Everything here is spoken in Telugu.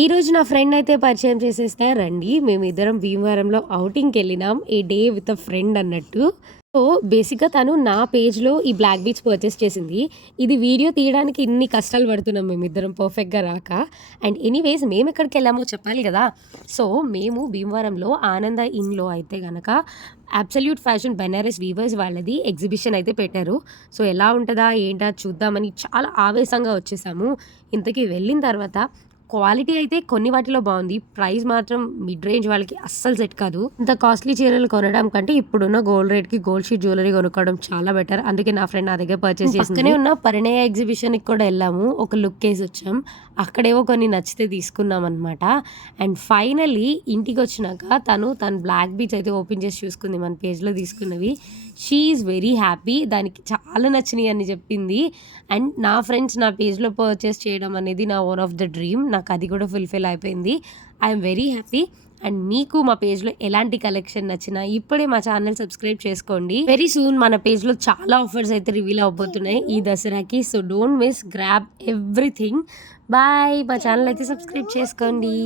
ఈ రోజు నా ఫ్రెండ్ అయితే పరిచయం చేసేస్తే రండి మేమిద్దరం భీమవరంలో ఔటింగ్కి వెళ్ళినాం a day with a friend అన్నట్టు. సో బేసిక్గా తను నా పేజ్లో ఈ బ్లాక్ బీచ్ పర్చేస్ చేసింది. ఇది వీడియో తీయడానికి ఇన్ని కష్టాలు పడుతున్నాం మేమిద్దరం పర్ఫెక్ట్గా రాక. అండ్ ఎనీవేస్ మేము ఎక్కడికి వెళ్ళామో చెప్పాలి కదా. సో మేము భీమవరంలో ఆనంద ఇన్లో అయితే కనుక అబ్సల్యూట్ ఫ్యాషన్ బెనారస్ వీవర్స్ వాళ్ళది ఎగ్జిబిషన్ అయితే పెట్టారు. సో ఎలా ఉంటుందా ఏంటా చూద్దామని చాలా ఆవేశంగా వచ్చేసాము. ఇంతకీ వెళ్ళిన తర్వాత క్వాలిటీ అయితే కొన్ని వాటిలో బాగుంది. ప్రైస్ మాత్రం మిడ్ రేంజ్ వాళ్ళకి అస్సలు సెట్ కాదు. ఇంత కాస్ట్లీ చీరలు కొనడం కంటే ఇప్పుడున్న గోల్డ్ రేట్కి గోల్డ్ షీట్ జ్యువెలరీ కొనుక్కోవడం చాలా బెటర్. అందుకే నా ఫ్రెండ్ నా దగ్గర పర్చేస్ చేసి ఉన్న పరిణయ ఎగ్జిబిషన్కి కూడా వెళ్ళాము. ఒక లుక్ వేసి వచ్చాం. అక్కడేవో కొన్ని నచ్చితే తీసుకున్నాం అనమాట అండ్ ఫైనల్లీ ఇంటికి వచ్చినాక తను తన బ్లాక్ బీచ్ అయితే ఓపెన్ చేసి చూసుకుంది మన పేజ్లో తీసుకున్నవి. షీ ఈజ్ వెరీ హ్యాపీ దానికి చాలా నచ్చినాయి అని చెప్పింది. అండ్ నా ఫ్రెండ్స్ నా పేజ్లో పర్చేస్ చేయడం అనేది నా వన్ ఆఫ్ ద డ్రీమ్ నాకు అది కూడా ఫుల్ఫిల్ అయిపోయింది. ఐఎమ్ వెరీ హ్యాపీ అండ్ మీకు మా పేజ్లో ఎలాంటి కలెక్షన్ నచ్చినా ఇప్పుడే మా ఛానల్ సబ్స్క్రైబ్ చేసుకోండి. వెరీ సూన్ మన పేజ్లో చాలా ఆఫర్స్ అయితే రివీల్ అవబోతున్నాయి ఈ దసరాకి. So don't miss grab everything bye మా ఛానల్ అయితే సబ్స్క్రైబ్ చేసుకోండి.